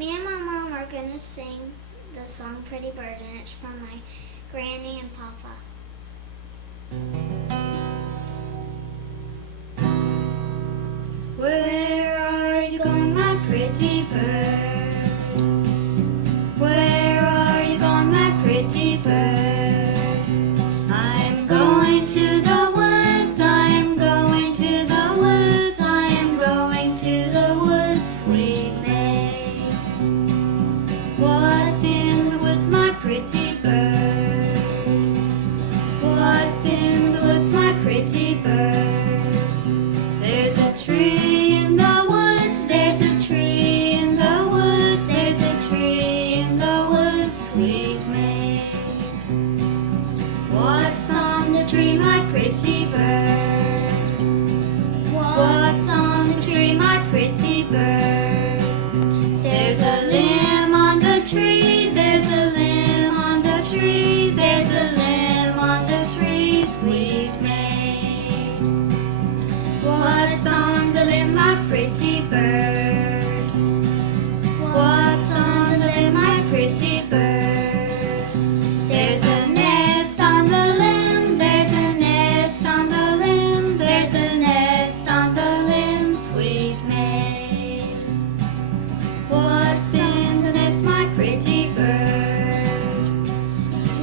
Me and my mom are going to sing the song Pretty Bird, and it's from my granny and papa. Where are you going, my pretty bird? Where are you going, my pretty bird? I'm going to the woods, I'm going to the woods, I am going to the woods, sweet May. What's in the woods, my pretty bird? What's in the woods, my pretty bird? There's a tree in the woods, there's a tree in the woods, there's a tree in the woods, sweet May. What's on the tree, my pretty bird? What's on the tree, my pretty bird? There's a limb on the tree, there's a limb on the tree, there's a limb on the tree, sweet May. What's on the limb, my pretty bird? What's on the limb, my pretty bird? There's a nest on the limb, there's a nest on the limb, there's a nest on the limb, sweet May. What's in the nest, my pretty bird?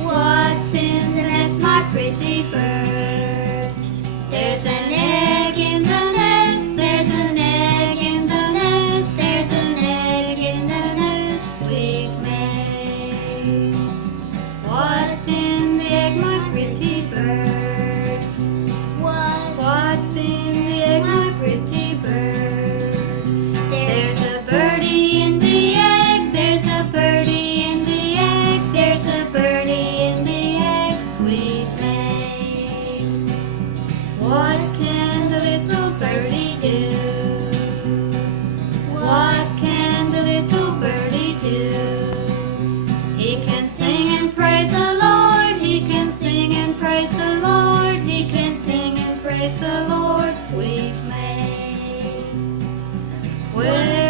What's in the nest, my pretty bird? There's an egg in the nest, there's an egg in the nest, there's an egg in the nest, sweet May. What's in the egg, my pretty bird? What's in the egg, my pretty bird? There's a birdie in the egg, there's a birdie in the egg, there's a birdie in the egg, sweet May. What can the little birdie do? What can the little birdie do? He can sing and praise the Lord, he can sing and praise the Lord, he can sing and praise the Lord, sweet May. Where